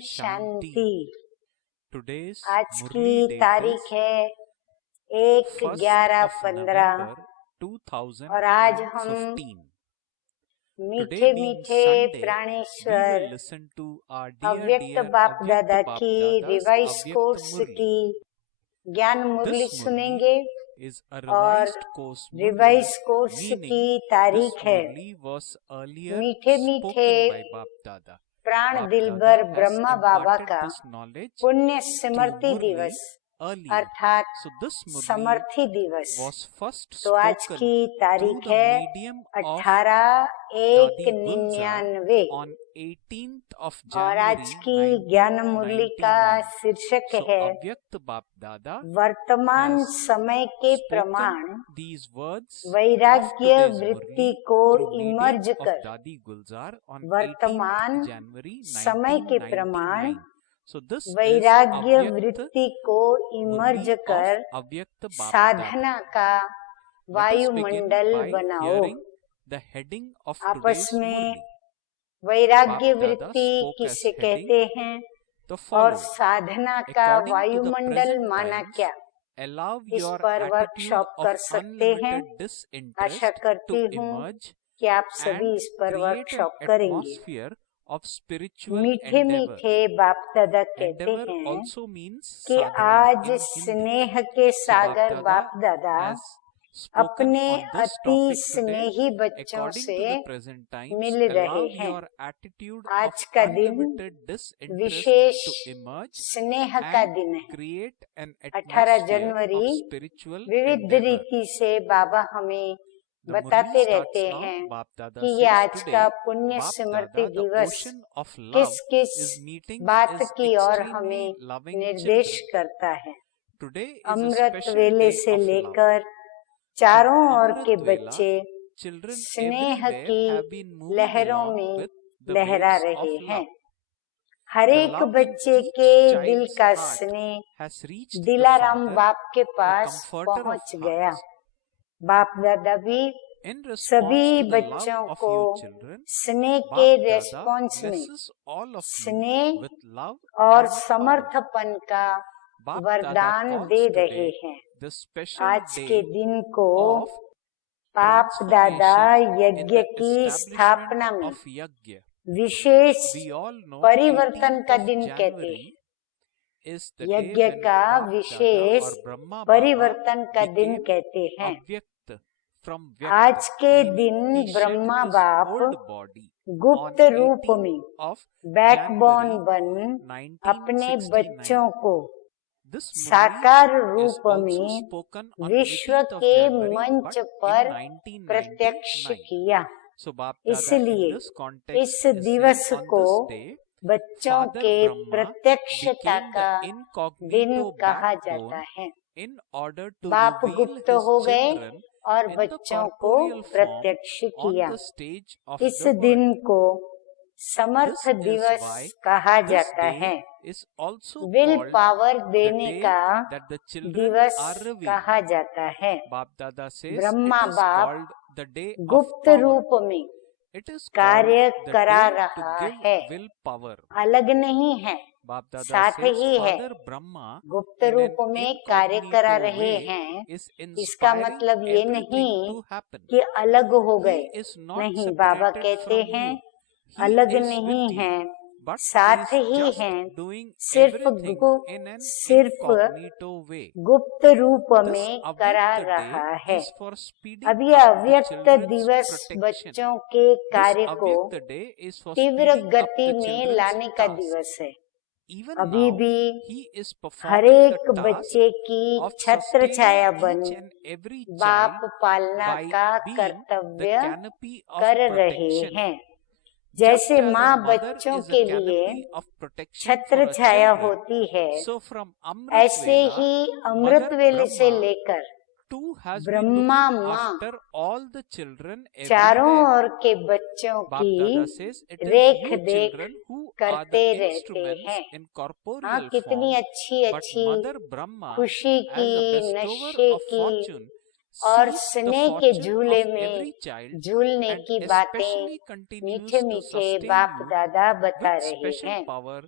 शांति। Today's आज Murli की date तारीख is है 1st of 1/11/15 November और आज हम 2015. मीठे Today being मीठे Sunday, we प्राणेश्वर will listen to our dear अव्यक्त dear बाप दादा Bap की Dada's revise Avyakt course Murli. की ज्ञान मुरली This सुनेंगे Murli is a और revised course revise Murli, course meaning की this तारीख है Murli was earlier मीठे मीठे spoken by Bap Dada. प्राण Bap Dilbar Dada has Brahma Baba imparted का this knowledge पुण्य to स्मृति Murli दिवस earlier. अर्थात So this Murli समर्थी दिवस। was first तो आज spoken की through तारीख the है medium of 18/1/99 on 18th of और आज January की ज्ञान मुरली का 1999. शीर्षक So है Avyakt Bap Dada वर्तमान has समय के प्रमाण spoken these words of वैराग्य today's वृत्ति Murli को through इमर्ज medium of कर Dadi Gulzar on वर्तमान 18th January समय के प्रमाण 1999. So this is वैराग्य Avyakt वृत्ति को इमर्ज Murli कर of Avyakt Bap Dada. साधना का Let us begin वायुमंडल by बनाओ। hearing the heading of आपस today's में Murli. वैराग्य Bap Dada वृत्ति spoke as किसे heading कहते हैं the और following. साधना का According to the वायुमंडल present माना times, क्या, allow इस your पर attitude वर्कशॉप of कर सकते हैं। unlimited आशा disinterest करती to हूँ emerge कि आप सभी and इस पर create an वर्कशॉप करेंगे। atmosphere of spiritual मीठे endeavor. मीठे बाप दादा कहते Endeavor हैं also means कि sadhana आज in Hindi. स्नेह के So सागर Bap बाप Dada दादा has spoken अपने on this अति topic today. स्नेही बच्चों According से to the present times, mill allow रहे हैं। your attitude of आज का दिन unlimited disinterest wishes to emerge स्नेह का and दिन है। create an 18 atmosphere January of spiritual विविध endeavor. रीति से बाबा हमें The बताते Murli रहते starts now. हैं Bap Dada कि ये says आज today, का पुण्य Bap स्मृति Dada, the दिवस ocean of love, किस किस is meeting बात his की ओर extremely हमें loving निर्देश children. करता है। Today is a Amrit special वेले day से of love. लेकर चारों From ओर के Amrit Vela, बच्चे children स्नेह everywhere की have been moving लहरों along में with the लहरा waves रहे of हैं। love. हर The एक love in बच्चे each के दिल child's का heart स्नेह has reached the Dilaram Father, बाप के the पास comforter of पहुंच गया। hearts. बाप दादा भी In response सभी to the love बच्चों of को you children, स्नेह के Bap Dada रेस्पॉन्स में blesses all of you स्नेह with love और and power. समर्थपन का Bap Dada वरदान calls दे रहे today हैं। the special आज के day दिन को of बाप दादा transformation in यज्ञ the की स्थापना establishment में of Yajna. Wishes We all know परिवर्तन 18th का of दिन कहते January हैं। is the day यज्ञ when का Bap Dada wishes or Brahma Baba परिवर्तन का दिन became कहते हैं। Avyakt from आज Vyakt, के meaning दिन he shed ब्रह्मा his बाप old body गुप्त on रूप में 18th of बैकबोन January बन अपने 1969. बच्चों को This Murli साकार is रूप also में spoken on विश्व 18th of के January, मंच but पर in प्रत्यक्ष 1999. किया। So Bap Dada in इसलिए this context इस is saying दिवस on को this day, बच्चों Father के Brahma प्रत्यक्षता became का the दिन incognito कहा जाता backbone है। in order to बाप reveal गुप्त his हो गए children और in the बच्चों को corporeal form प्रत्यक्ष on किया। the stage of इस the दिन world. को समर्थ This is दिवस why कहा this जाता है। day is also will called power the देने day का that the children दिवस are revealed. कहा जाता है। Bap Dada says Brahma it is बाप called the day of गुप्त power. रूप में It is called कार्य the करा day to रहा give है, will power. अलग नहीं है, Bap Dada साथ says ही है। Father Brahma गुप्त in रूप an में कार्य करा incognito रहे way हैं। is इसका inspiring मतलब ये everything नहीं to happen. कि अलग हो गए, He is not नहीं। बाबा separated कहते from हैं you. He अलग is नहीं with you, है, but साथ he is ही just हैं। doing सिर्फ everything in an incognito way. गुप्त रूप This में करा Avyakt रहा day है। is for speeding अब ये up the अव्यक्त children's दिवस protection. बच्चों के This कार्य को Avyakt day is for तीव्र speeding up गति the में children's लाने का task. दिवस है। Even अभी now, भी he is हर performing एक the task बच्चे की of छत्र छाया sustaining बन each and every बाप child पालना by का being the कर्तव्य canopy of कर रहे protection. हैं। Just जैसे as a माँ mother बच्चों is a के लिए canopy of protection for छत्र her छाया children, होती है, so from Amrit ऐसे Vela, ही अमृत Mother वेले से Brahma लेकर too has been Brahma looking माँ after all the children चारों everywhere. ओर के बच्चों Bap की Dada says it is रेख you देख children who are करते the रहते instruments हैं। in हाँ, corporeal कितनी form, अच्छी but अच्छी Mother Brahma, खुशी as a की, bestower नशे of की fortune, और sees the स्नेह के fortune झूले of में every child झूलने and की बातें especially continues मीठे to मीठे sustain बाप you दादा बता with रहे special हैं। power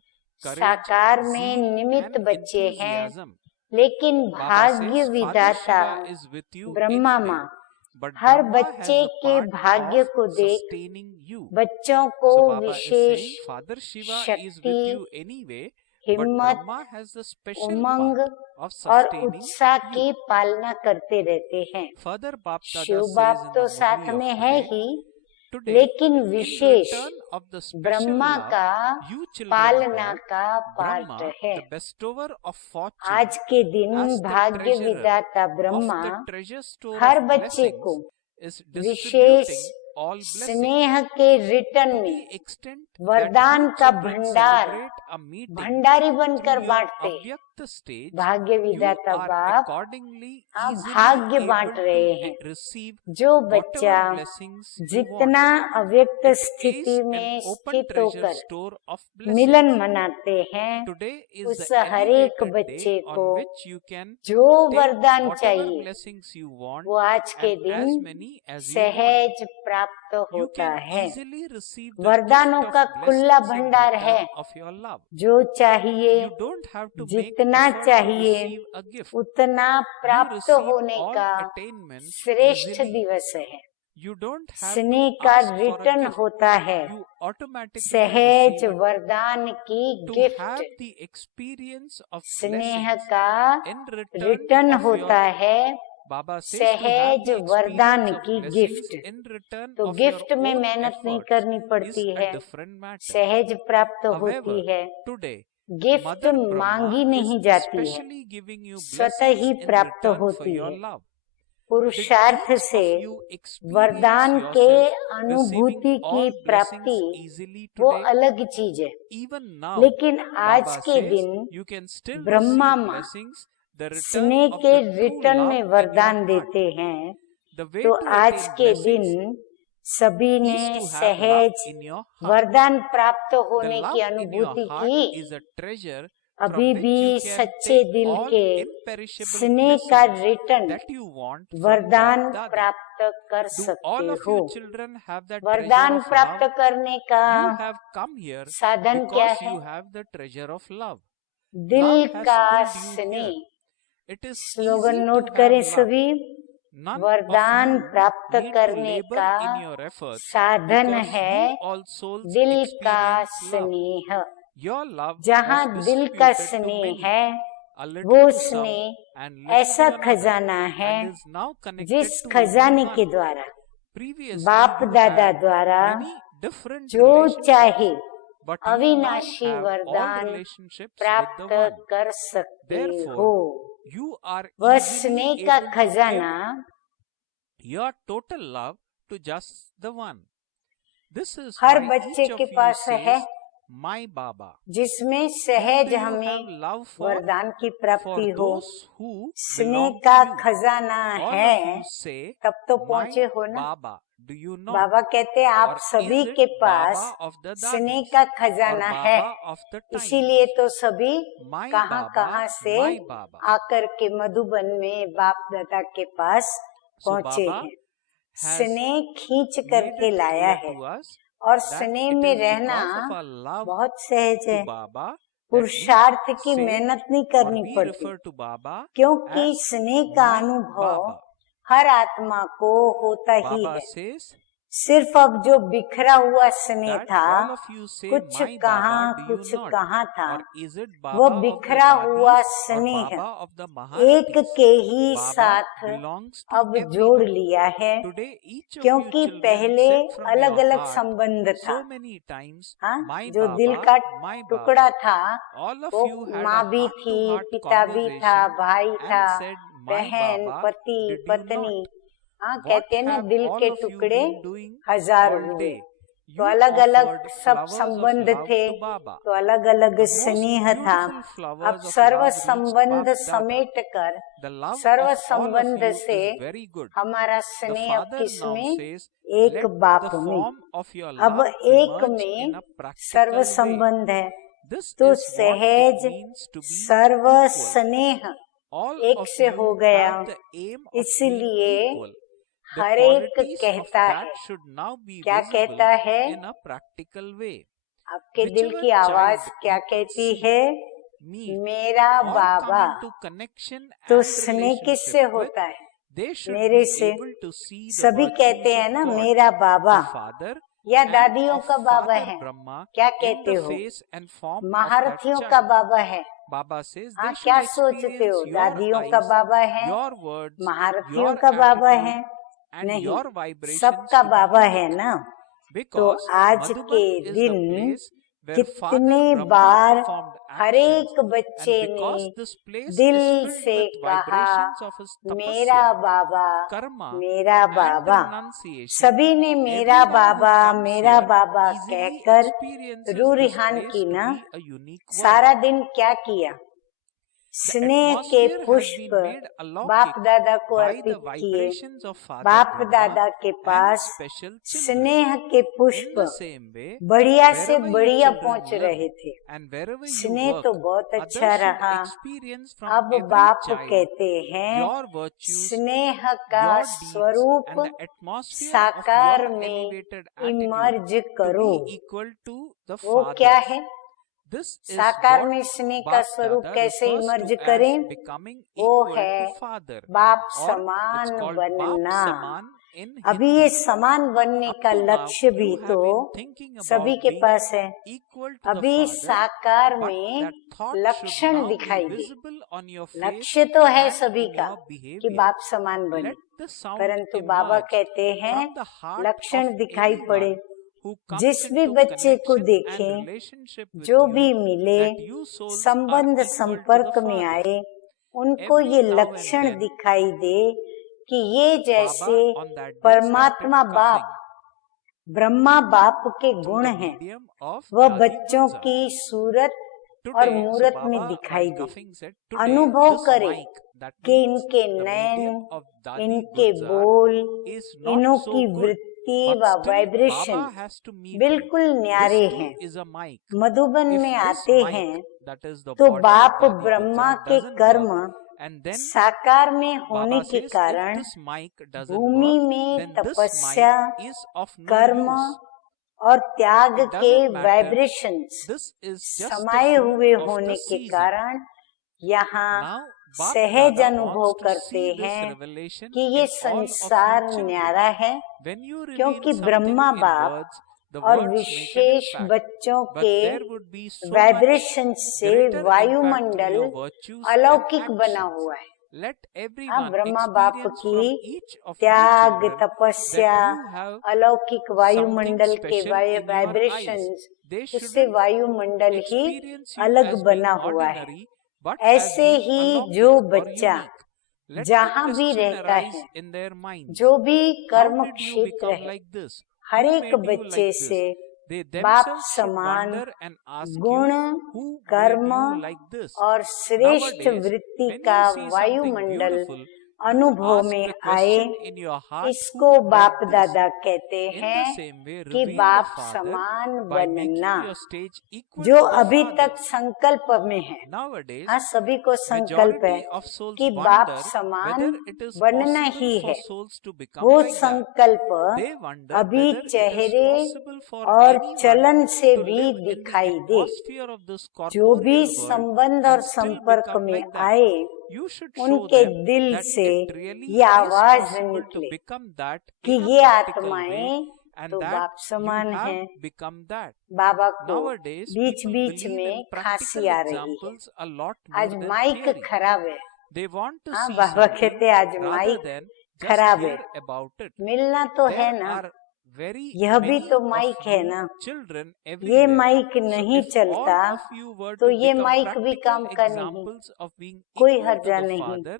courage, साकार में zeal, निमित्त and बच्चे हैं, enthusiasm. लेकिन Baba भाग्य says, Father विधाता Shiva is with you Brahma anyway, माँ but हर Brahma has बच्चे the के part भाग्य of को देख sustaining you. बच्चों को So Baba is wishes saying, Father Shiva is with शक्ति, you anyway, but हिम्मत, Brahma has the special Umang part of और sustaining उत्साह you. की पालना करते रहते हैं। Further, Bap Dada Shiv says बाप in तो the साथ Murli में of है today, ही, today, लेकिन in विशेष return of the special Brahma love, का you children पालना got का Brahma, पार्ट है। the bestower of fortune, आज के दिन as the भाग्य treasurer विधाता of Brahma the treasure store her of बच्चे blessings, को is wishes distributing all blessings. स्नेह के रिटर्न To में the extent that वरदान you का children भंडार celebrate a meeting Bhandari through बनकर your बांटते, avyakta stage, भाग्य you विधाता are बाप accordingly हाँ easily भाग्य able बांट to रहे हैं। receive जो बच्चा whatever blessings you want. जितना अव्यक्त It स्थिति is में an open स्थित treasure होकर store of मिलन blessings. मनाते हैं, Today is उस the हर एक elevated बच्चे day को on which you can जो take वरदान whatever चाहिए blessings you want वो आज के and दिन as many as you want. सहज प्राप्त You होता can है। easily receive the वरदानों gift का of खुला blessings in भंडार है। return of your love. जो चाहिए You don't have to make जितना effort to चाहिए receive a gift. उतना You प्राप्त receive होने all का attainments श्रेष्ठ easily. दिवस है। You don't have स्नेह to का ask for a return gift. होता है, You automatically सहज receive it. वरदान की To gift have the experience of स्नेह blessings का in रिटर्न return of होता your है, Baba says to have सहज the वरदान experience of की blessings गिफ्ट। in return तो of गिफ्ट your में own मेहनत नहीं efforts करनी is पड़ती a है, different matter. सहज प्राप्त However, होती है। today गिफ्ट Mother मांगी Brahma नहीं is जाती है, specially giving you स्वतः blessings ही in प्राप्त return for होती your है। love. Did पुरुषार्थ each से of you experience वरदान के yourself अनुभूति receiving की all प्राप्ति blessings easily वो today? अलग चीज है, Even now, लेकिन आज Baba के says दिन you can still Brahma receive माँ blessings, the return स्नेह of के the true रिटर्न love में in your वरदान heart. देते हैं। The way तो to आज attain के दिन blessings सभी is ने to have love सहज in your heart. वरदान प्राप्त The होने love की in your अनुभूति heart की is a treasure अभी from which भी you can सच्चे take दिल all के imperishable स्नेह का blessings return that you want from वरदान Bap Dada. प्राप्त कर Do सकते all of हो। you children have that treasure वरदान of प्राप्त love? करने का You have come here साधन क्या because है? you have the treasure of love. दिल Love has का pulled you स्नेह। here. It is slogan easy note to करें have love. सभी। None वरदान of you प्राप्त need to करने labor का in your efforts साधन because है you all souls दिल का experience love. स्नेह। Your love जहाँ was दिल का distributed to स्नेह many, है, a little वो to some स्नेह and little ऐसा to another, खजाना है and is now connected जिस to खजाने only के one. द्वारा Previously, बाप you दादा had द्वारा many different जो relationships, चाहे but you now अविनाशी have all वरदान relationships with प्राप्त the one. कर सकते हो। Therefore, you are वह easily स्नेह का able to खजाना give your total love to just the one. This is her why बच्चे each of के you पास है, says, "My Baba." जिसमें Whom सहज do you हमें have love for? वरदान की For प्राप्ति हो। those who स्नेह belong to का you. खजाना All है, of you say, तब तो "My पहुंचे हो ना। Baba." Do you know? बाबा कहते हैं आप Or सभी is it के पास Baba of the स्नेह dadis का or खजाना है, Baba of the इसीलिए times? तो सभी My कहाँ Baba, कहाँ से my Baba. आकर के मधुबन में बाप दादा के पास So पहुंचे Baba हैं। has स्नेह खींच made करके it लाया clear है to us और that स्नेह it में is रहना because of our love बहुत सहज to है। Baba that we पुरुषार्थ की say मेहनत नहीं or करनी we पड़ती, refer to Baba क्योंकि as स्नेह का my अनुभव Baba. हर आत्मा को होता ही Baba है। says सिर्फ अब जो बिखरा हुआ स्नेह that था, all of you say, कुछ "My कहाँ Baba," do you कुछ not? कहाँ था, Or is it Baba वो of the बिखरा हुआ dadis or स्नेह Baba of the एक Maharatis? के ही Baba साथ belongs to अब जोड़ everyone. लिया है, Today, each of you क्योंकि children पहले said from अलग your अलग heart संबंध था। so many times, हाँ, "My जो दिल Baba, का my टुकड़ा Baba." था, All of वो you had माँ a भी थी, heart-to-heart पिता भी था, conversation भाई था, and said, "My बहन, Baba, पति, did you पत्नी। not?" हाँ, What कहते हैं ना, have दिल all के of you टुकड़े been doing हजार all हुए। day? तो You अलग अलग offered सब flowers of संबंध love थे, to Baba. तो अलग अलग The most स्नेह था। beautiful अब flowers of serve love reached संबंध Bap Dada. समेट कर The love serve of all of संबंध you से is very good. हमारा The स्नेह अब Father now किसमें? says, एक "Let बाप the में। form of your अब love एक emerge में in a serve practical way." संबंध है, This तो is what it सहज means to be serve equal. स्नेह All एक of से you हो गया। have the aim of being इसलिए equal. The हर एक qualities of कहता that है, should now be क्या visible कहता है? in a practical way. आपके दिल Whichever की आवाज child क्या कहती है? meet मेरा or Baba. come into connection तो and स्नेह किससे relationship with, होता है? they should मेरे be से। able to see the सभी कहते virtues हैं of ना God, मेरा बाबा, the Father, या and दादियों of का बाबा Father है। Brahma क्या in कहते the हो? face and form of that महारथियों का child. बाबा है। Baba says हाँ, they क्या should सोचते experience हो? your दादियों का eyes, बाबा है, your words, महारथियों your का बाबा है? attitude, and नहीं, your vibrations सबका to be बाबा है unique. ना। तो Because आज Madhuban के is the दिन place where Father कितने Brahma बार performed हर actions, एक बच्चे and because ने this place दिल is filled से with कहा vibrations of his मेरा tapasya, बाबा, karma, मेरा and बाबा, renunciation, सभी ने मेरा everyone who बाबा comes मेरा here बाबा easily कहकर experiences रूह this रिहान place की to ना। be a unique world. सारा दिन क्या किया? The स्नेह के atmosphere has पुष्प been made बाप alaukic दादा को by अर्पित the किए। vibrations of Father बाप Brahma दादा के and पास special children. स्नेह के In पुष्प the same way, बढ़िया से wherever you बढ़िया children पहुंच live रहे थे। and wherever you स्नेह work, तो बहुत अच्छा others should रहा। experience from अब every बाप child कहते हैं your virtues, स्नेह का your deeds, स्वरूप and the atmosphere of साकार your में elevated attitude इमर्ज to करो। be equal to the वो क्या Father's. है? This is साकार what में स्नेह का Bap स्वरूप Dada कैसे refers इमर्ज to as करें? becoming वो equal है to Father, बाप or it's समान called Bap बनना। Saman in अभी ये Hindi. समान बनने Up का to now, लक्ष्य भी you तो have been thinking सभी about के being पास है। equal to the अभी Father, साकार but में that thought should लक्षण now be दिखाई दे। visible on your face लक्ष्य तो है and सभी in का your कि behavior. बाप समान बने, Let the sound परंतु बाबा emerge कहते हैं from the heart लक्षण of दिखाई पड़े। anyone who comes जिस भी into बच्चे को connection and देखें, relationship with जो you, भी मिले, that you souls are संबंध equal to the संपर्क में Father. आए, उनको Every ये now and लक्षण then, दिखाई दे कि ये जैसे Baba on that day परमात्मा started बाप, coughing ब्रह्मा बाप के through गुण the हैं, medium of वह Dazi बच्चों Gunza. की सूरत और Today, so मूरत में Baba दिखाई while दे। coughing said, today अनुभव this करे mic, that कि means इनके the नैन, medium of Dadi इनके Gulzar बोल, is not इनों so की good, वृत्ति but व still vibration Baba has to meet you. बिल्कुल This न्यारे too हैं। is a mic. Madhuban If में this आते mic, हैं that is the तो body बाप of Dadi ब्रह्मा Gulzar, के doesn't कर्म work, and then साकार में होने Baba के says, if कारण this mic doesn't Bhumi work, में then this तपस्या, mic is of no कर्म use. और त्याग It के doesn't matter. Vibrations This is just समाये the हुए fruit of होने the के season. कारण यहाँ Now, Bap सहज Dada अनुभव wants to करते see this हैं revelation कि ये in all of संसार you children. न्यारा है, When you क्योंकि reveal ब्रह्मा something in बाप words, the और words make an विशेष impact. बच्चों But के there would be so much vibration से greater impact through वायुमंडल your virtues and अलौकिक बना actions. हुआ है। Let हाँ, everyone ब्रह्मा बाप experience की from each of you त्याग, children तपस्या, that you have अलौकिक something वायुमंडल के special in your eyes. Vibrations, They उससे shouldn't वायुमंडल ही experience you अलग as बना being हुआ है। ordinary, but as ऐसे being ही alaukic जो or बच्चा unique. Let the जहाँ भी question रहता arise है, in their minds. जो भी How कर्म did you क्षेत्र become है, like this? हर Who एक made you बच्चे like this? से They बाप themselves should समान wonder and ask गुण, you, who made कर्म you like this? और श्रेष्ठ Nowadays, वृत्ति when का you see something वायुमंडल beautiful, you अनुभव ask में the आए। question in your heart, इसको who बाप made this? दादा कहते In the हैं same way, कि reveal the बाप Father समान by making बनना, your stage equal जो to the अभी Father. तक संकल्प में है। Nowadays, हाँ, सभी को संकल्प है majority of souls कि बाप wonder समान whether it is बनना possible ही for है। souls to become वो like that. संकल्प They wonder अभी whether it is चेहरे possible for और anyone चलन से to भी live in the दिखाई दे। atmosphere of this जो भी corporeal world संबंध और and still संपर्क become में like that. आए, You should show उनके them दिल that से it really ये is आवाज possible to निकले become that कि in a ये practical way, आत्माएं and तो that बाप you समान have हैं। become that. बाबा को Nowadays, बीच people बीच believe में in खांसी practical आ रही है। examples a lot आज more than माइक theory. खराब है। They want to हाँ, see बाबा something कहते आज rather माइक than just खराब है। hear about it. मिलना तो है There ना, are very यह भी many तो of माइक है you ना। children ये everywhere. माइक So नहीं if all चलता of you were तो to ये become माइक भी practical काम का नहीं। examples of being कोई equal to हर्जा the नहीं, Father,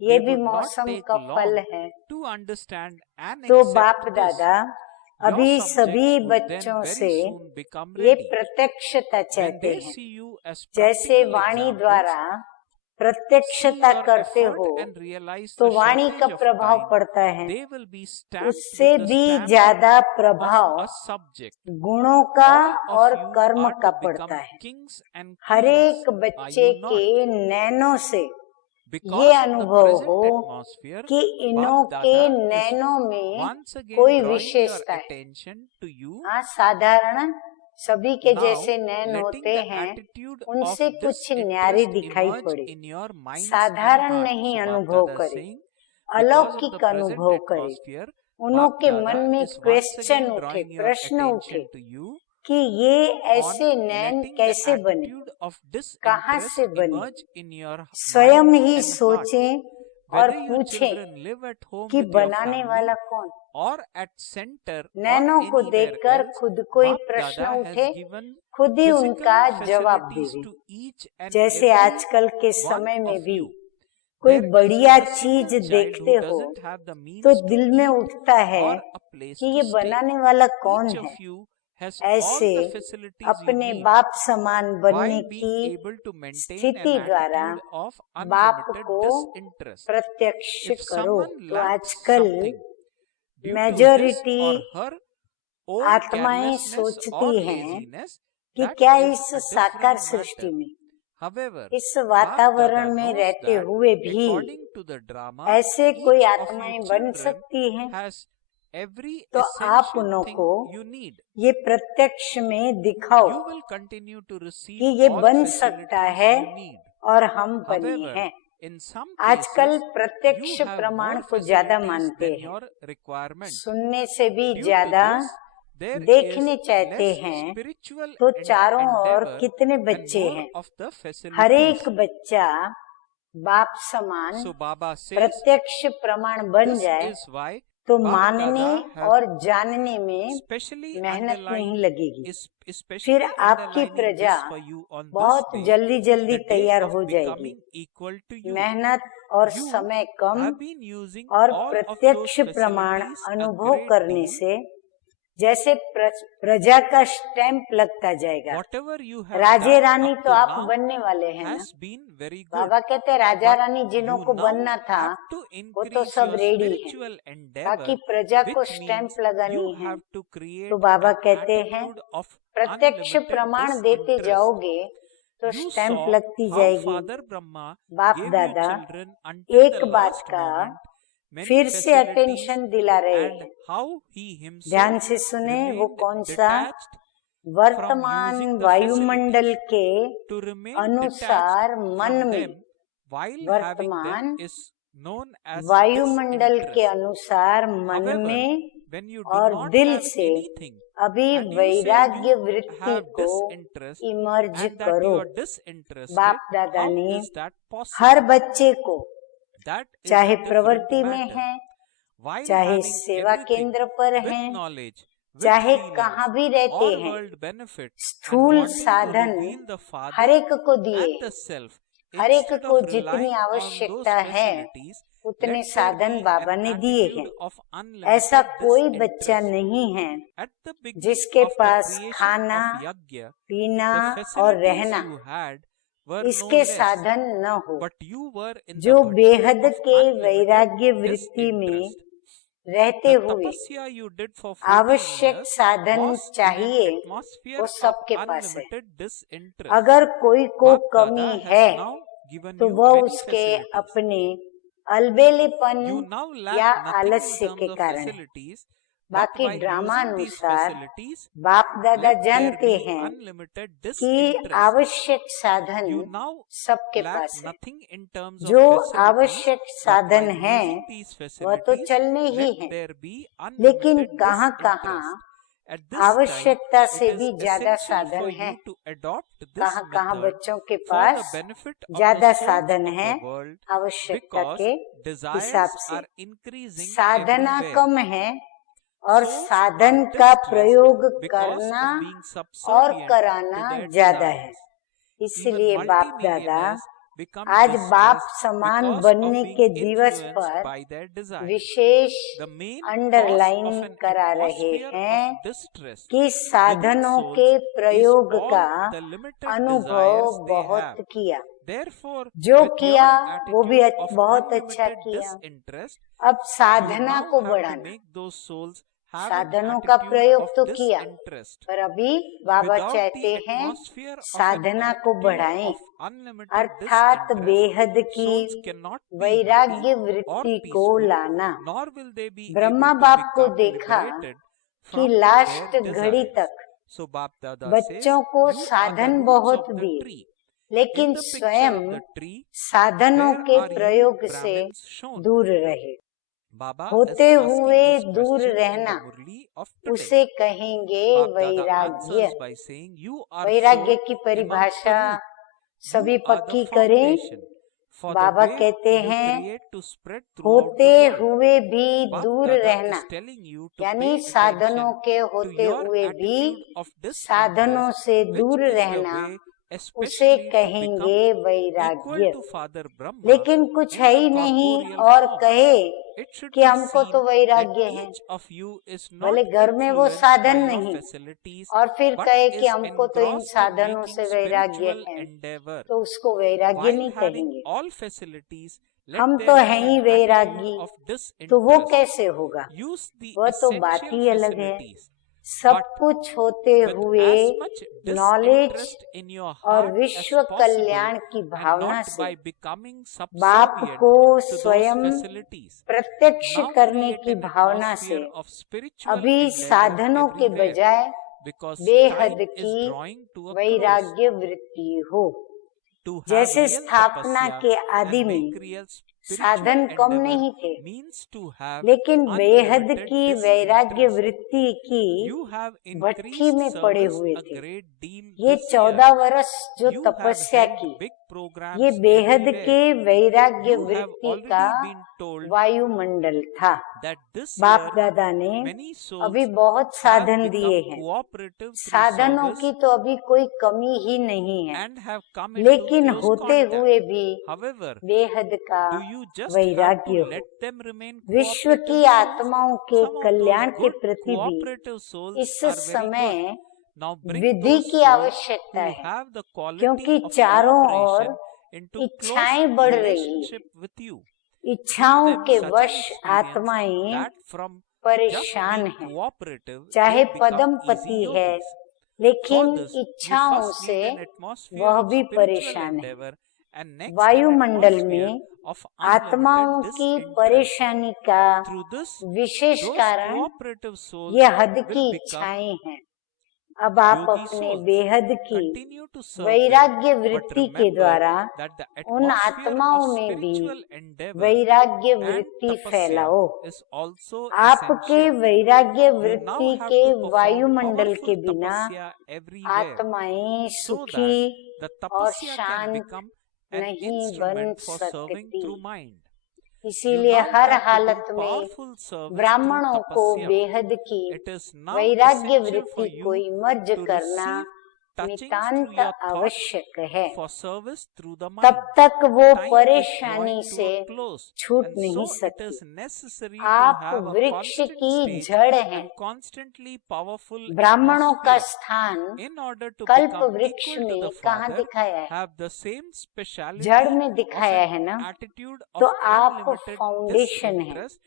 ये they भी would not मौसम take का फल long है। to understand and तो accept बाप this. दादा Your अभी subjects सभी would then बच्चों very से soon become ये ready. प्रत्यक्षता When चाहते they हैं। see you as जैसे practical वाणी examples, द्वारा see प्रत्यक्षता your करते effort हो and realize तो the वाणी का shortage of प्रभाव time, पड़ता है। they will be stamped उससे with the भी stamp ज्यादा of प्रभाव a subject. गुणों का All और of you कर्म are का to पड़ता become है। kings and her queens. एक Are बच्चे you not? के नैनों से ये Because of the अनुभव present हो atmosphere, कि इनों Bap के Dada is नैनों में once again कोई drawing your विशेषता है। attention to you. हाँ, साधारण सभी के Now, जैसे नयन letting होते the हैं, attitude उनसे of कुछ disinterest न्यारे दिखाई emerge पड़े, in your minds and साधारण hearts. नहीं So अनुभव Bapdada is करे, saying, because of the अलौकिक present अनुभव करे। atmosphere, उन्हों के मन Bapdada में is once क्वेश्चन again उठे, drawing your प्रश्न उठे attention to you कि ये on ऐसे नयन letting the कैसे बने, attitude of कहाँ disinterest से बने। emerge in your स्वयं minds ही and hearts. सोचें और Whether you पूछें children live at home कि with your बनाने family वाला कौन। or at center or नैनों को anywhere देखकर else, खुद को ही Bapdada प्रश्न has उठे, given खुद ही physical उनका जवाब facilities देवे। to each and जैसे every आजकल के one समय में of भी you. कोई There बढ़िया isn't a चीज single child देखते who हो doesn't have the means तो to दिल में eat उठता है or a place कि to ये stay. बनाने वाला कौन Each है। of you has ऐसे all the facilities you अपने need बाप समान बनने while being की able to maintain स्थिति an द्वारा attitude of बाप unlimited को disinterest. प्रत्यक्ष If करो। someone तो lacks आजकल something due to his majority or her own आत्माएं carelessness or सोचती हैं laziness, कि that क्या is इस a साकार different सृष्टि matter. में, However, इस वातावरण Bapdada में knows रहते that हुए भी according to the drama, ऐसे कोई each of आत्माएं you बन children सकती हैं, has every तो आप essential उन्हों thing को you need. ये प्रत्यक्ष में दिखाओ You will continue to receive कि ये all बन सकता facilities है you need. और हम बने However, हैं। in some आजकल cases, प्रत्यक्ष you have प्रमाण more को ज्यादा facilities मानते than हैं, your requirement. सुनने से भी Due to ज्यादा this, there देखने is चाहते less हैं। spiritual तो चारों ओर endeavor कितने and बच्चे more हैं, of the हर facilities. एक बच्चा बाप समान So Baba says, प्रत्यक्ष प्रमाण बन this जाए is why तो Bap मानने Dada has और जानने में specially मेहनत नहीं underlined लगेगी। especially फिर आपकी underlining प्रजा this for you on बहुत this day, जल्दी जल्दी the day तैयार of हो जाएगी। becoming equal to you. मेहनत और You समय कम have been using और all of प्रत्यक्ष those प्रमाण facilities a अनुभव great करने deal. से जैसे प्रजा का स्टैंप लगता जाएगा। Whatever you have Raje done Rani up तो to आप now बनने वाले हैं ना। has been very good. बाबा कहते हैं राजा But रानी जिन्हों you को now बनना था have to वो तो increase सब your रेडी है, spiritual endeavor, बाकी प्रजा को which स्टैंप means लगानी you है। have to create तो बाबा an कहते हैं attitude of प्रत्यक्ष unlimited प्रमाण देते disinterest. जाओगे तो You स्टैंप saw लगती how जाएगी। Father Brahma बाप gave you दादा children until एक the बात last का moment many फिर से facilities अटेंशन दिला रहे and हैं। how he ध्यान himself से सुने, वो remained कौन सा detached from वर्तमान using the वायुमंडल facilities. के To remain अनुसार detached मन from में, them while having वर्तमान them is known as वायुमंडल के disinterest. अनुसार मन However, में when you do और not दिल have से anything अभी and you say वैराग्य you वृत्ति have को disinterest इमर्ज and that करो। you are disinterested, बाप दादा how ने is that possible? हर बच्चे को That is चाहे a different प्रवृत्ति में matter. है, While चाहे having सेवा everything केंद्र पर with हैं, knowledge, with चाहे feelings, कहाँ भी रहते or हैं, world benefit, and स्थूल wanting to साधन reveal the Father हर एक को दिए, and the self, हर एक instead को of जितनी relying on those आवश्यकता है facilities, उतने let there साधन be बाबा an ने दिए हैं। attitude of ऐसा unlimited कोई बच्चा disinterest. नहीं है At the beginning जिसके of the पास creation खाना, of Yajna, पीना the और facilities रहना you had were no इसके less, साधन न हो, but you were in the जो virtue बेहद of के unlimited वैराग्य वृत्ति में disinterest. रहते The हुए tapasya you did for 14 आवश्यक years साधन was in an चाहिए, atmosphere वो of सबके पास है। unlimited disinterest. अगर कोई को Bap कमी Dada है has now given तो you वह many उसके facilities. अपने अलबेलेपन You now lack या nothing in आलस्य terms के of कारण है। facilities, but बाकी by ड्रामा using these अनुसार facilities, बाप दादा let there जानते be हैं unlimited कि disinterest. आवश्यक साधन You now सबके lack पास है। nothing in terms of जो facilities, आवश्यक but साधन while हैं using these वह तो facilities, चलने ही let हैं, there be लेकिन unlimited कहाँ कहाँ disinterest. At this time, आवश्यकता it से is भी ज्यादा essential साधन for है। you to adopt this कहाँ कहाँ method बच्चों के for the pass benefit of ज्यादा the souls साधन of है the world, आवश्यकता because के desires हिसाब से। are increasing Sadhana everywhere. कम है और Souls साधन are का distressed प्रयोग because करना of being और subservient to कराना their ज्यादा है। desires. Even इसलिए बाप दादा multimillionaires become आज बाप distressed समान because of बनने being के दिवस influenced पर by their desires. विशेष The main underline cause of an करा रहे atmosphere हैं of distress कि within साधनों souls के is प्रयोग का all the limited अनुभव desires they बहुत have. किया, Therefore, जो with किया your वो भी attitude of बहुत अच्छा unlimited किया। disinterest, अब you साधना now को have to बढ़ाना, make those souls have an साधनों का attitude प्रयोग of तो किया, disinterest. पर अभी बाबा Without चाहते the हैं atmosphere of an साधना को attitude बढ़ाएं, of unlimited अर्थात disinterest, बेहद की souls cannot be वैराग्य happy or वृत्ति को peaceful, लाना। nor will they be Brahma able to बाप को become देखा liberated कि from लास्ट their घड़ी desires. तक So Bap Dada बच्चों says, को you are the साधन roots बहुत of the दिए, tree. लेकिन In the picture स्वयं of the tree, साधनों where के are you प्रयोग से Brahmins shown? दूर रहे। Baba is होते हुए asking this दूर question in the रहना Murli of today. उसे कहेंगे Bap Dada वैराग्य। answers by saying, you are वैराग्य shown की amongst the परिभाषा root. सभी You are the पक्की करें। foundation for the Baba wave कहते you हैं create to spread throughout होते the world. हुए भी Bap दूर Dada रहना, is telling you to यानी pay साधनों attention के to होते your हुए भी attitude of साधनों disinterest, से which दूर is the रहना, way उसे especially to कहेंगे become equal वैराग्य। to Father Brahma लेकिन कुछ in है the ही नहीं corporeal और form. कहे It should कि be हमको seen तो that वैराग्य है, each of you is not भले घर में वो influenced साधन by your नहीं, facilities, और फिर but कहे कि is हमको तो इन engrossed in साधनों making से वैराग्य spiritual है, endeavor. तो उसको वैराग्य While नहीं having कहेंगे। all facilities, let हम there तो be हैं an he attitude Vairagi, of तो वो disinterest. कैसे होगा? Use the वह तो बात essential ही अलग है। facilities, सब but कुछ होते with हुए as much knowledge disinterest in your और heart as विश्व possible, कल्याण की and भावना not से by becoming बाप subservient को to those स्वयं facilities. प्रत्यक्ष Now करने create की an भावना से atmosphere of spiritual अभी endeavor साधनों के everywhere, बजाय because बेहद time is की drawing to a close. वैराग्य वृत्ति हो। To have जैसे real स्थापना tapasya के आदि and में make real spiritual साधन कम endeavor नहीं थे, means to have लेकिन बेहद unlimited की वैराग्य disinterest. वृत्ति की You have भट्ठी increased में पड़े service हुए a थे। great deal ये this year. 14 वर्ष जो You have तपस्या held की, big programs ये बेहद everywhere. के वैराग्य You have वृत्ति का already been told वायुमंडल था। that this बाप year दादा ने many souls अभी बहुत have साधन दिए become हैं, cooperative through साधनों service की तो अभी कोई कमी ही नहीं है, and have come into लेकिन close होते contact. हुए भी However, बेहद का do you just have वैराग्य to हो। let them remain विश्व cooperative की souls? आत्माओं के Some of कल्याण those के good प्रति भी cooperative souls इस are very समय good. Now bring Vidhi those की souls आवश्यकता who है, have the quality क्योंकि of चारों cooperation ओर into close इच्छाएं बढ़ रही relationship हैं। with you. इच्छाओं Give them के such an वश experience आत्माएं that from just परेशान being हैं, cooperative, चाहे they become पदम easy पति है, yogis. For लेकिन this, you इच्छाओं first से need an atmosphere वह of भी spiritual परेशान है। endeavor, and next an वायुमंडल atmosphere में of आत्माओं unlimited की disinterest. परेशानी का Through this, विशेष those कारण cooperative souls ये हद will की become इच्छाएं हैं। अब आप yogi अपने souls. बेहद की Continue to serve them, वैराग्य but वृत्ति के remember द्वारा that the उन atmosphere आत्माओं of में भी spiritual endeavor वैराग्य and वृत्ति tapasya फैलाओ। is also आपके essential. वैराग्य You now वृत्ति have के to perform वायुमंडल के powerful बिना tapasya everywhere आत्माएं so सुखी that the और tapasya can शांत become an नहीं बन instrument for serving सकती। through mind. You इसीलिए now हर have to हालत do में powerful service through ब्राह्मणों को tapasya. बेहद की It is now वैराग्य essential for वृत्ति को you इमर्ज to करना receive touchings through नितांत your thoughts आवश्यक है। for service through the तब mind. तक वो Time is परेशानी drawing to से a close, छूट and नहीं so it सकती। is necessary to आप have a वृक्ष constant की stage जड़ हैं। and constantly powerful ब्राह्मणों का atmosphere. स्थान In order to कल्प become वृक्ष equal to में the कहाँ Father, दिखाया है? have the same speciality जड़ में of दिखाया an है ना? attitude तो of आप unlimited फाउंडेशन है, disinterest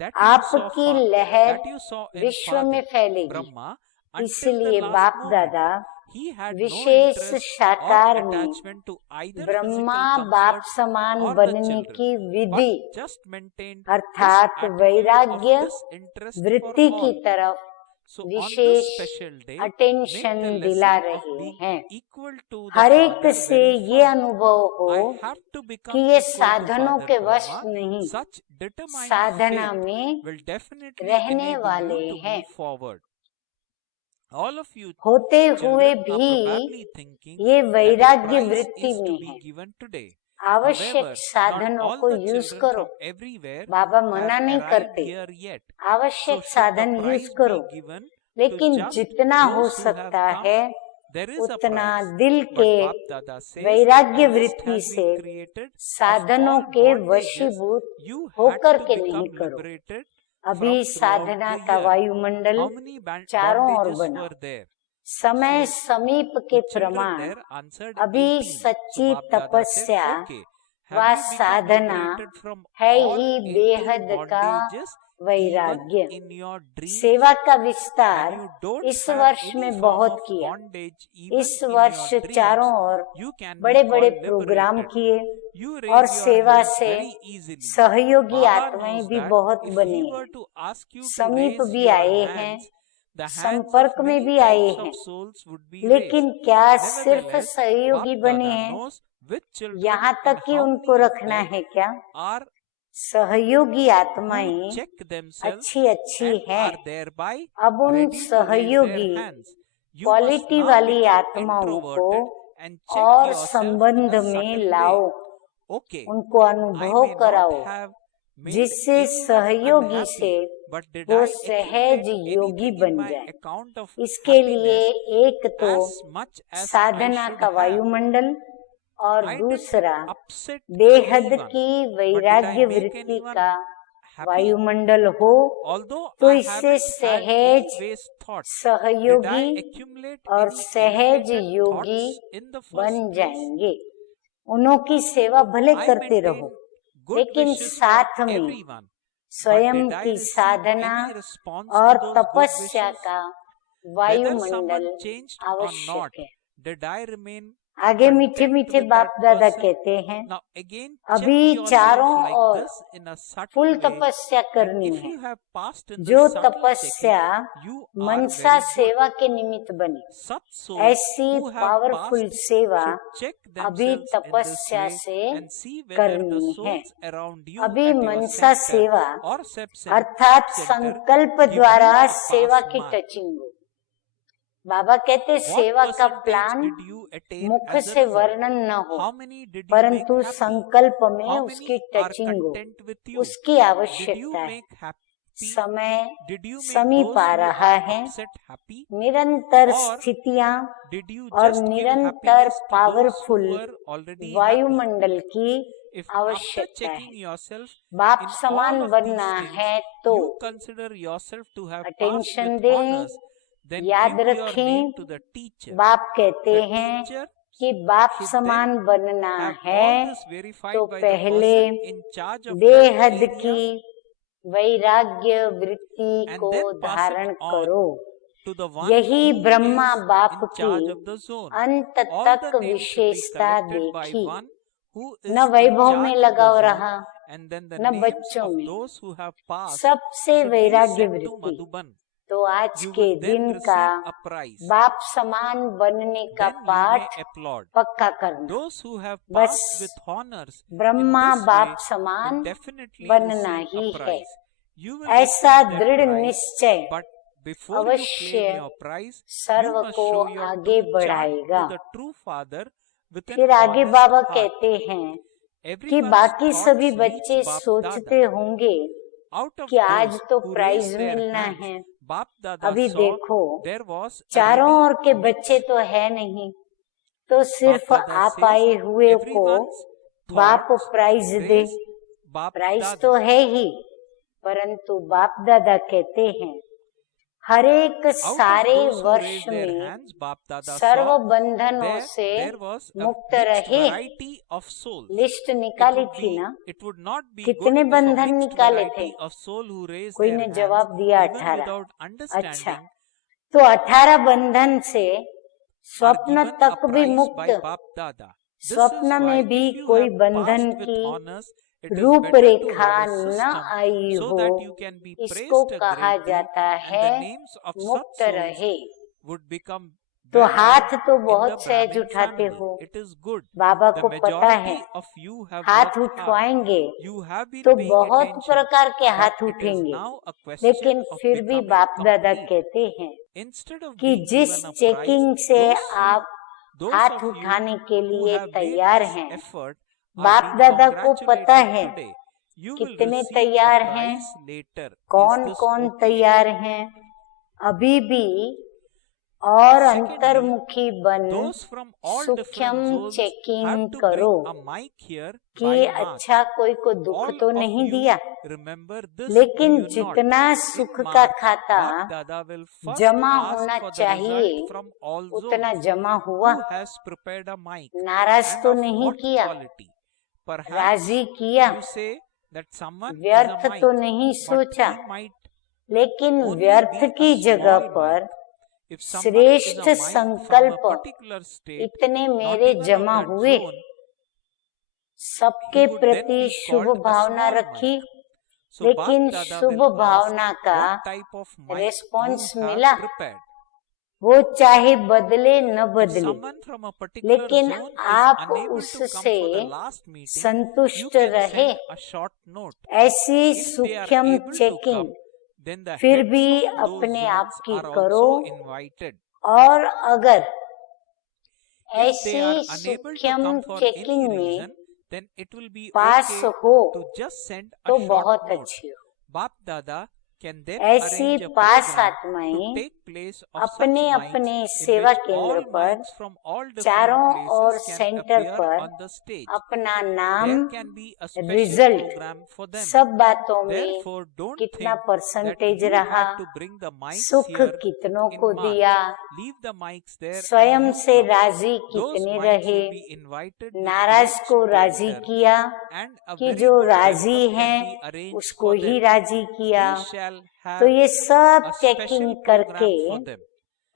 that you saw आपकी लहर that you saw in विश्व में Father फैलेगी। Brahma until the इसलिए last बाप moment. दादा He had no wishes interest or साकार में attachment to either Brahma physical बाप comfort समान or the बनने children, की but Vidhi just maintained this अर्थात attitude of वैराग्य disinterest for वृत्ति की all. तरफ So on this विशेष special day, make attention the दिला lesson of रहे being हैं। equal to the हर एक Father से very ये firm. अनुभव हो I have to कि become ये equal to साधनों Father के वश Brahma. नहीं, Such determined साधना faith में will definitely रहने enable वाले you to हैं। move forward. All of you होते हुए children are भी probably thinking ये that a वैराग्य prize वृत्ति is to में be है। given today. आवश्यक However, not साधनों all को the यूज children करो। from everywhere बाबा have मना नहीं arrived करते, here yet. So आवश्यक should the साधन यूज prize करो, be given to लेकिन just जितना हो those who have सकता come? है There is a उतना prize, दिल but के Bap Dada says वैराग्य a list वृत्ति has से been created of साधनों all के bondages वशीभूत you had होकर to के नहीं become करो। liberated अभी from throughout साधना the का year. वायुमंडल How many चारों ओर bondages बनाओ। were there? समय So समीप के the children प्रमाण there answered अभी 18. So सच्ची Bap Dada said, तपस्या okay, व have you become Sadhana liberated from है all ही 18 बेहद का bondages even वैराग्य। in your dreams? सेवा का And विस्तार you don't इस have वर्ष any में form बहुत of किया। bondage even इस in वर्ष your चारों dreams. Ore You can be बड़े बड़े called प्रोग्राम liberated. किए You और raise your सेवा hands से very easily. सहयोगी Baba आत्माएं knows भी that बहुत if बनी he हैं, were to ask you to समीप raise भी your आए हैं, hands, the hands संपर्क of में many भी आए types हैं, of souls would be लेकिन raised. क्या सिर्फ Nevertheless, सहयोगी Bap बने Dada हैं? knows which children यहाँ and तक कि how उनको many of रखना them है क्या? are सहयोगी who आत्माएं check themselves अच्छी अच्छी and हैं। are thereby अब उन ready to raise सहयोगी their hands. You must quality now वाली become आत्माओं को introverted and check और yourself in संबंध a में subtle लाओ, way. Okay, उनको I अनुभव may not कराओ, have made जिससे anyone सहयोगी से unhappy, but did वो I सहज accumulate योगी anything in बन my जाए। account of इसके लिए happiness एक तो as much as I Sadhana should का have? वायुमंडल और I didn't दूसरा upset बेहद anyone, की but did I वैराग्य make वृत्ति anyone का happy? वायुमंडल हो, Although तो I इससे haven't had सहज any waste thoughts, did I सहयोगी accumulate और any सहज elevated Yogi thoughts in the first बन place? जाएंगे। उन्हों की सेवा भले I करते रहो, maintain good लेकिन wishes for साथ में everyone, but स्वयं did I की receive साधना any response और to those good तपस्या wishes? का Whether वायुमंडल someone changed or आवश्यक not, है। did I remain आगे मीठे content मीठे with बाप that दादा person? कहते हैं, Now again, अभी check yourself चारों like ओर this in a subtle full way, तपस्या and करनी if है। you have passed in जो this subtle तपस्या checking, you are Mansa very good. सेवा के निमित्त बनी, Such souls ऐसी who have पावरफुल passed सेवा should check अभी themselves in this तपस्या way से and see whether the करनी है। souls around you अभी at your मनसा center सेवा or sub अर्थात center संकल्प give you द्वारा a सेवा pass की mark. टचिंग हो। बाबा कहते What सेवा का percentage plan did you attain मुख as a से result? वर्णन न हो, How many did you make परंतु happy? संकल्प में How उसकी many are टचिंग हो, content with you? उसकी Did you आवश्यकता है। make happy? समय Did you make समीप those आ who रहा are है, upset happy? निरंतर Or स्थितियां did you और just give निरंतर happiness to those powerful who were already happy? वायुमंडल की If after आवश्यकता checking है। yourself बाप in all समान of बनना these things, है तो you consider yourself to have passed attention with दें, honors, then याद give your रखें, name to the teacher. बाप कहते The हैं teacher कि बाप should समान then बनना have है all this verified तो by the पहले person in charge of that बेहद area, की वैराग्य वृत्ति and को then pass धारण it on करो। to the one यही who ब्रह्मा is बाप in charge की of the zone. अंत All तक the names should be विशेषता collected by देखी, one who is न in वैभव में charge of the लगाव zone, रहा, and then the न names बच्चों of में, those who have passed सबसे should be वैराग्य sent to वृत्ति। Madhuban. तो आज You के will then दिन का receive a prize. बाप समान बनने का Then you पाठ may applaud. पक्का करना। Those who have बस passed with honors in Brahma this बाप way समान will definitely बनना receive ही a है। prize. You will ऐसा receive that दृढ़ prize, निश्चय but before you अवश्य claim your prize, you serve must को show your आगे true chart बढ़ाएगा। to the true Father with an फिर आगे honest बाबा heart. कहते हैं कि Everyone's बाकी thoughts सभी reach बच्चे Bap सोचते Dada. होंगे Out of कि आज those तो who प्राइज raised their मिलना hands, है। Bap Dada अभी saw देखो there was a चारों ready ओर के mix. बच्चे तो है नहीं, तो सिर्फ Bap Dada आप says आए हुए को everyone's बाप thoughts प्राइज दे। raise Bap prize Dada. तो है ही, परंतु बाप दादा कहते हैं हर एक Out of सारे those who वर्ष raised their में hands, Bap Dada सर्व saw बंधनों से there was a मुक्त mixed रहे। variety of souls. List It निकाली would थी be, ना, it would not be कितने good if a बंधन mixed निकाले variety थे? of soul who raised कोई their ने hands जवाब दिया even 18। without अच्छा, understanding तो 18 बंधन से are स्वप्न given a तक भी prize by मुक्त। Bap Dada. This is स्वप्न why में भी if you कोई have बंधन passed with की honors, it is रूप better to Rekha have a न system आई so हो, that you can be इसको praised कहा greatly जाता and है the names of such मुक्त souls रहे। would become तो well हाथ known तो in the बहुत सहज Brahmin उठाते family. हो, It is good. Baba The को पता है majority of you have हाथ worked hard. उठवाएंगे You have been तो paying बहुत attention. प्रकार के But हाथ it is उठेंगे, now a question लेकिन of फिर भी becoming बाप दादा complete. कहते हैं Instead of कि being जिस given a prize, चेकिंग से आप those हाथ of you उठाने के who लिए have made तैयार this हैं, effort are बाप being दादा को पता congratulated है today. You will कितने receive तैयार a हैं, prize later. कौन Is this कौन okay? तैयार हैं। अभी भी और Secondly, अंतर्मुखी बन those from all सूक्ष्म different zones checking have to करो bring a mic here कि by mass. अच्छा कोई को दुख All तो of नहीं you दिया, remember this, लेकिन do you not? जितना In सुख का March, खाता Bap Dada will first जमा ask होना for the चाहिए, result from all उतना zones. जमा हुआ। Who has prepared a mic नाराज and तो of नहीं what किया, quality? Perhaps राजी किया, you say that someone is व्यर्थ a mic, तो नहीं but सोचा, he might लेकिन only व्यर्थ be की a जगह small पर mic. If someone is श्रेष्ठ a mic from a संकल्प particular state, इतने not मेरे even of जमा that हुए, zone, सबके he would then प्रति be Shubh called a Bhavna small रखी, mic. So लेकिन Bap Dada Shubh will ask भावना का what type of mic response you have मिला। prepared. वो चाहे बदले न If बदले, someone from a particular लेकिन zone is आप unable to come उससे for the last meeting, you संतुष्ट can रहे। send a short note. ऐसी If they are सूक्ष्म able to checking come, then the फिर heads भी of those अपने आप zones की are करो। also invited. और अगर If they ऐसी are unable to सूक्ष्म come for चेकिंग any में reason, then it will be pass okay हो to just send a तो short बहुत note. अच्छी हो। Bap Dada can then ऐसी arrange a pass program to आत्माएं take place of such अपने mics अपने in सेवा which केंद्र all पर mics from all different चारों ओर places can सेंटर appear पर on the stage. अपना नाम, There can be a special result, program for them. सब बातों में Therefore, don't कितना think that परसेंटेज you रहा, have to bring the mics सुख here कितनों in को March. दिया, Leave the mics there स्वयं and you से come. राजी Those कितने mics रहे, will be invited with नाराज great को राजी splendor किया and a कि very जो good राजी welcome हैं can be arranged उसको for ही them. राजी किया। We shall have तो ये सब a चेकिंग special करके program for them.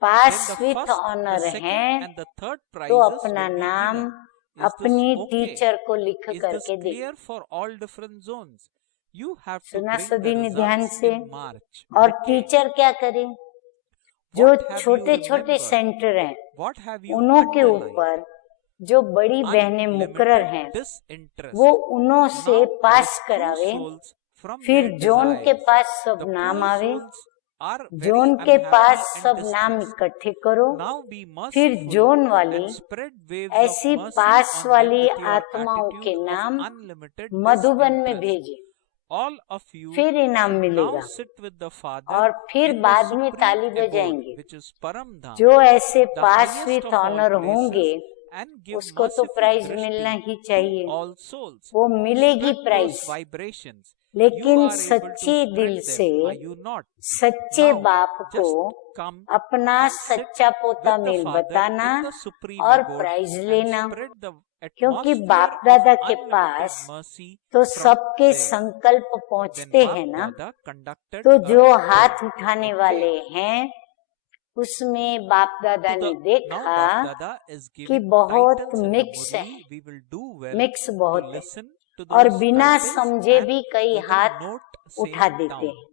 Pass Then the with first, the honour second हैं and the third तो prizes अपना will be नाम given. Is this अपनी okay? टीचर को लिख Is this करके दे। clear for all different zones? You have to सुना bring सभी the ने ध्यान results से। in March. और Okay. टीचर क्या करे, जो What have you छोटे छोटे remembered? सेंटर हैं What have you उनों के underlined? ऊपर जो बड़ी बहनें मुकर्रर हैं Unlimited disinterest. वो उनों से Now पास rescue करावे, souls from फिर their जोन के desires. पास सब The नाम poor आवे, souls are very जोन के unhappy पास and सब नाम distressed. इकट्ठे करो, Now be फिर merciful जोन वाली and spread waves ऐसी of mercy pass on them वाली with your आत्माओं के attitude of नाम unlimited मधुबन में disinterest. भेजे, All of you फिर इनाम now मिलेगा। sit with the Father और फिर in the बाद में supreme ताली abode, बजाएंगे। which is Paramdham, जो ऐसे the pass highest with of all honour होंगे places, and give उसको तो merciful प्राइज drishti मिलना ही to चाहिए, all souls. वो मिलेगी Spread prize. those vibrations. You लेकिन are able to सच्चे spread दिल them, से are you not? सच्चे Now, बाप को just come अपना and sit सच्चा पोता with the मेल Father बताना in the supreme और abode प्राइज and लेना, spread the क्योंकि atmosphere बाप of दादा के unlimited पास mercy तो from सबके there. संकल्प Then पहुंचते हैं Bap ना। Dada conducted तो a जो prayer. हाथ उठाने वाले Okay. हैं उसमें बाप दादा To ने the now देखा Bap Dada is कि giving बहुत titles in the मिक्स है, Murli. We will do well mix to बहुत है, listen to और those बिना titles समझे and भी कई we will हाथ note उठा same देते down. हैं।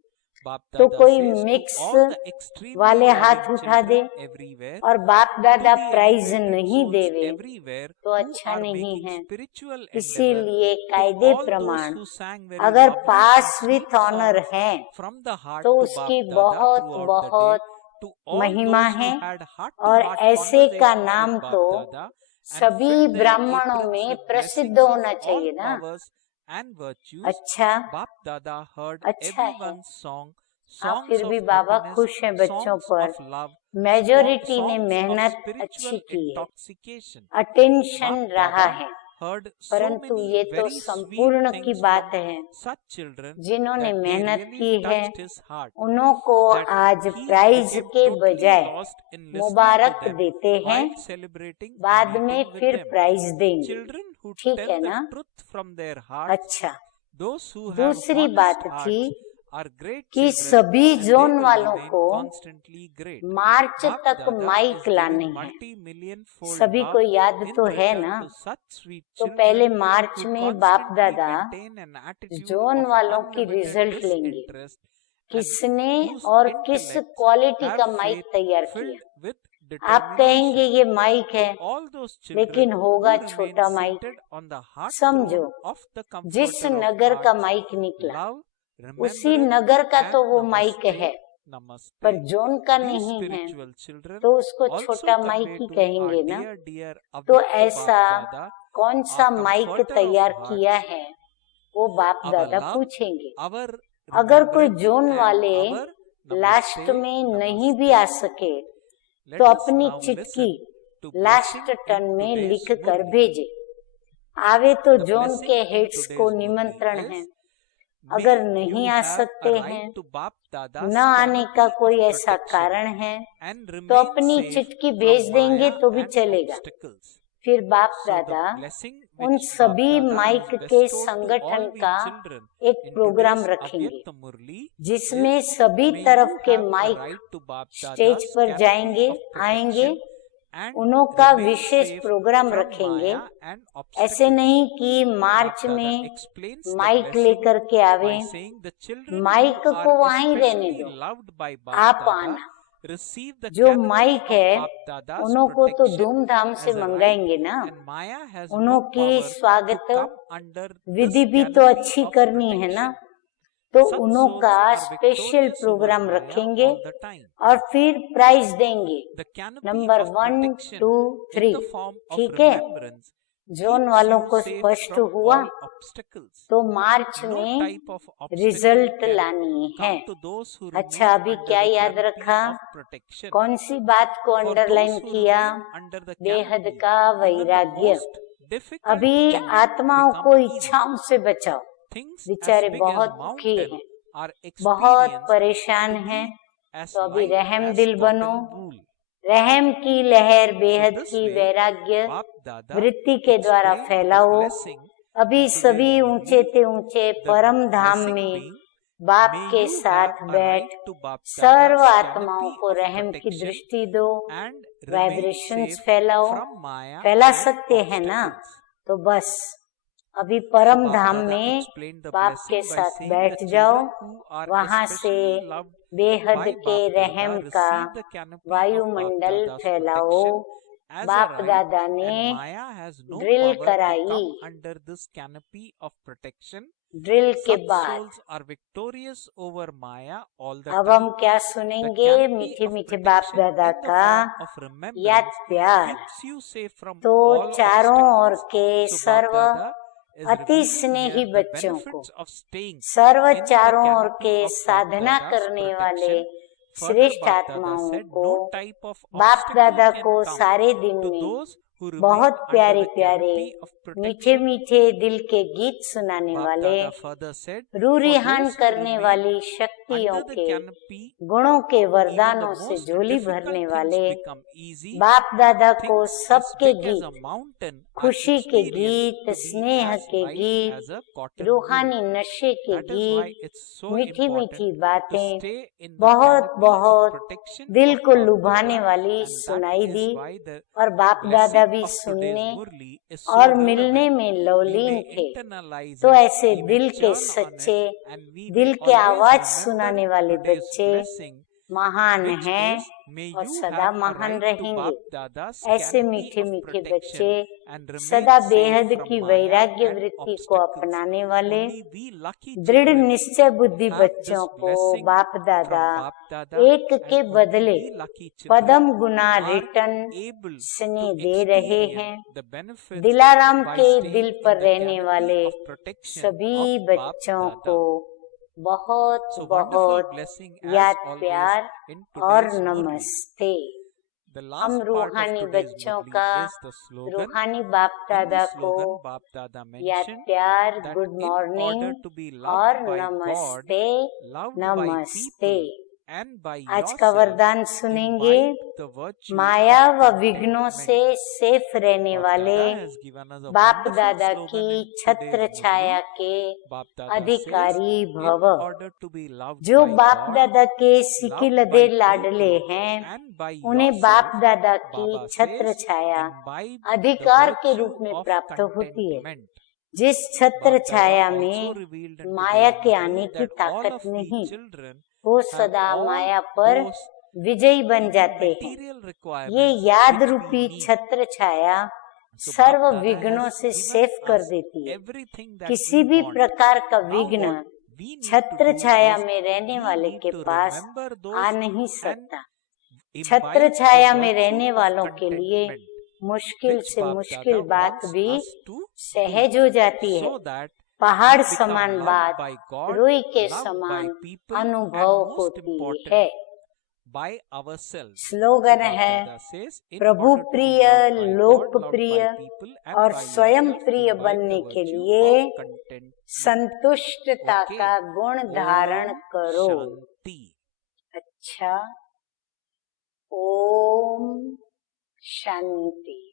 Bap तो Dada कोई says to mix all the extremely वाले हाथ loving उठा दे children everywhere, और बाप to दादा the प्राइज elevated नहीं souls देवे everywhere तो who अच्छा are नहीं making है। spiritual endeavor, इसीलिए to कायदे all those प्रमाण who sang very अगर lovely and pass sweet with honour songs है from the heart तो to उसकी Bap Dada बहुत throughout the day, बहुत to all महिमा those who है। had और heart-to-heart ऐसे का conversations नाम with Bap तो Dada and सभी filled their ब्राह्मणों aprons में with प्रसिद्ध blessings of होना all चाहिए ना। powers and virtues. अच्छा, Bap Dada heard अच्छा है। everyone's song, हाँ, songs फिर of भी बाबा happiness, खुश हैं बच्चों songs पर। of love, मेजोरिटी ने songs of मेहनत spiritual अच्छी की है, intoxication. अटेंशन Bap रहा Dada है, heard so परंतु many ये तो very sweet संपूर्ण की things बात from है। such children जिन्होंने that they मेहनत really की है touched his heart, उन्हों को that आज he प्राइज became के totally बजाय lost in listening to Mubarak them देते हैं, while celebrating the बाद में meeting with फिर them. प्राइज देंगे। Children who ठीक tell है the ना? truth from their hearts, अच्छा, those who have दूसरी honest बात hearts, थी are great कि children सभी and they जोन will वालों remain को constantly great. मार्च Bap तक Dada माइक is लाने giving हैं। multi-million fold सभी love को याद in तो है return ना। to such sweet तो children पहले मार्च who में बाप constantly दादा maintain an attitude zone of वालों की unlimited रिजल्ट लेंगे, disinterest and किसने whose और किस intellects क्वालिटी का have माइक faith तैयार filled किया। with आप कहेंगे determination. ये माइक है, All those लेकिन children होगा who remain छोटा mic. seated on the heart समझो, throne of the जिस comforter of नगर का hearts, माइक निकला love, उसी remembrance नगर का and तो वो माइक namaste, है, namaste. पर जोन का These नहीं है spiritual children तो उसको also छोटा माइक convey ही to कहेंगे our ना। dear, dear तो Avyakta ऐसा Bap Dada, कौन सा our माइक comforter तैयार of किया hearts, है वो बाप our दादा love, पूछेंगे। our अगर कोई remembrance जोन and वाले our लास्ट namaste, में नहीं भी namaste. आ सके Let तो us अपनी now चिट्ठी listen to last blessing turn in में today's लिख कर Murli. भेजे। आवे तो The जोन blessing के in हेड्स को today's Murli निमंत्रण है, is, अगर may नहीं you आ have सकते a हैं, right to Bap Dada's न आने का canopy कोई of ऐसा protection कारण है and तो remain अपनी safe चिट्ठी from भेज देंगे Maya तो भी and चलेगा। obstacles. फिर बाप So the दादा blessing उन which Bap सभी Dada माइक has के bestowed to संगठन all we का children एक in प्रोग्राम today's रखेंगे Avyakta Murli जिसमें is, सभी may तरफ you के have a mike right to Bap stage Dada's पर canopy जाएंगे, of आएंगे protection and उनका remain विशेष safe प्रोग्राम from रखेंगे। Maya and ऐसे obstacles. नहीं कि मार्च Bapdada में explains the माइक blessing लेकर के आवे, by saying the children mike who are को वहीं रहने especially दो, loved by आप Bapdada आना। receive the जो canopy माइक of है Bapdada's उनको तो protection धूमधाम से as a right, मंगाएंगे ना, and Maya has no उनकी power to स्वागत come under विधि this भी तो canopy अच्छी of करनी है ना। protection. तो Such उनका souls are special victorious over programme Maya रखेंगे all the time. और फिर प्राइज देंगे, The canopy number of 1, protection 2, in 3। the form of ठीक है, remembrance जोन keeps वालों you को safe स्पष्ट from हुआ। all obstacles. तो मार्च No में type of obstacle result can लानी है। come to those who अच्छा, remain अभी under क्या the याद canopy रखा, of protection. कौन सी बात को For अंडरलाइन those who किया, remain under the बेहद canopy, का even the वैराग्य। most difficult अभी things आत्माओं become को easy. इच्छाओं से बचाओ, Things as बेचारे big as बहुत दुखी mountain हैं, are बहुत experienced परेशान to हैं। be as तो अभी light रहम as दिल बनो, cotton wool. रहम की लहर So बेहद this की way, वैराग्य Bapdada वृत्ति के द्वारा explained the फैलाओ। blessing अभी in सभी today's ऊंचे Murli. ते ऊंचे The परम धाम blessing में being, बाप may के you have साथ a बैठ right to सर्व Bapdada's आत्माओं canopy को of रहम की protection दृष्टि दो, and remain vibrations safe फैलाओ। from Maya फैला and सकते हैं ना, obstacles. तो बस अभी So परम धाम Bapdada में explained the बाप के blessing by साथ saying बैठ the जाओ, children who are वहां से especially loved बेहद by के Bapdada रहम का receive the canopy of वायुमंडल Bapdada's फैलाओ। protection as a बाप right, दादा and ने Maya has no drill power to कराई, come under this canopy of protection. Drill के Such बाद souls are victorious over Maya all the अब हम time. क्या The सुनेंगे, canopy मीठे of मीठे बाप protection दादा in the का form of याद remembrance प्यार। keeps you safe from तो all चारों ओर obstacles. के So सर्व Bapdada is अति revealing स्नेही here the बच्चों को, benefits of staying serve in the चारों ओर canopy के of साधना Bapdada's करने वाले protection. Further, श्रेष्ठ Bapdada आत्माओं said को no type of बाप obstacle दादा can को come सारे दिन to में those who remain बहुत under प्यारे the प्यारे canopy of मीठे protection. मीठे दिल के गीत सुनाने वाले, Bapdada further said, रूह for रिहान those who करने remain वाली शक्तियों under the के canopy, गुणों के even the वरदानों से most झोली difficult भरने things वाले become easy. बाप दादा को Things as सबके big as a गीत, mountain are खुशी के experienced गीत, to be स्नेह as के light गीत, as a cotton wool. रूहानी नशे के That is why गीत, it's so मीठी मीठी important to बातें stay in the बहुत canopy of बहुत protection दिल of को Bap लुभाने Dada, वाली and that सुनाई is दी। why the और बाप दादा blessing भी of today's सुनने Murli is और so मिलने relevant. में We लवलीन may थे। internalize तो it, ऐसे we may दिल के churn on सच्चे, it, and we दिल will के always आवाज remember सुनाने वाले today's बच्चे blessing, महान which हैं is, may और you सदा have a महान right to रहेंगे। Bap Dada's ऐसे canopy मीठे of मीठे protection बच्चे and सदा remain बेहद safe की from Maya वैराग्य and वृत्ति को obstacles. अपनाने वाले Only we lucky दृढ़ children निश्चय बुद्धि have बच्चों this को blessing बाप from दादा Bap Dada, एक के and बदले only we lucky children पदम गुना are रिटर्न able स्नेह to दे रहे हैं। experience the benefits Dilaram by के staying दिल in पर the रहने canopy वाले of protection सभी of Bap बच्चों Dada. को बहुत So wonderful बहुत blessing याद as always प्यार in और today's Murli. नमस्ते। The हम last part of रूहानी today's बच्चों Murli का is the slogan. रूहानी बाप In दादा the को slogan, Bap Dada याद mentioned प्यार, that good in order morning to be और loved by God, नमस्ते loved by नमस्ते। people, and by आज का yourself, वरदान सुनेंगे। imbibe the virtue Maya of व विघ्नों contentment. से सेफ रहने Bap वाले Dada has given us a बाप wonderful दादा slogan की in छत्र today's छाया Murli. के Bap Dada says, अधिकारी in भव। order to be loved जो by बाप God, दादा के loved सिकिलदे by लाडले people, हैं, and by उन्हें yourself, बाप दादा की Baba छत्र says, छाया imbibe the अधिकार के virtue रूप में of प्राप्त होती है। contentment. जिस छत्र Bap Dada छाया also में revealed in माया today's के Murli आने की that all ताकत of we नहीं, children वो have सदा all माया पर those विजयी बन जाते हैं। material ये requirements याद which we रूपी need. छत्र छाया So सर्व Bap Dada विघ्नों has से given सेफ कर us देती है। everything that किसी we भी want. प्रकार का Now विघ्न what we need to छत्र do छाया is में रहने we वाले need के to pass remember uh those नहीं and सकता। imbibe छत्र the छाया में virtue रहने of वालों के लिए contentment, मुश्किल which से Bap मुश्किल Dada बात wants भी us to सहज do, हो जाती है। so that पहाड़ we become समान loved बात by God, रुई के loved by समान people, and अनुभव most होती important, है। by ourselves. स्लोगन Bap है, Dada says, in Prabhu order to be प्रिय, loved by God, loved लोकप्रिय by people, and और by स्वयं yourself, प्रिय imbibe बनने the के virtue लिए of contentment. संतुष्टता Okay. का गुण धारण Om करो। Shanti. अच्छा, ओम शांति।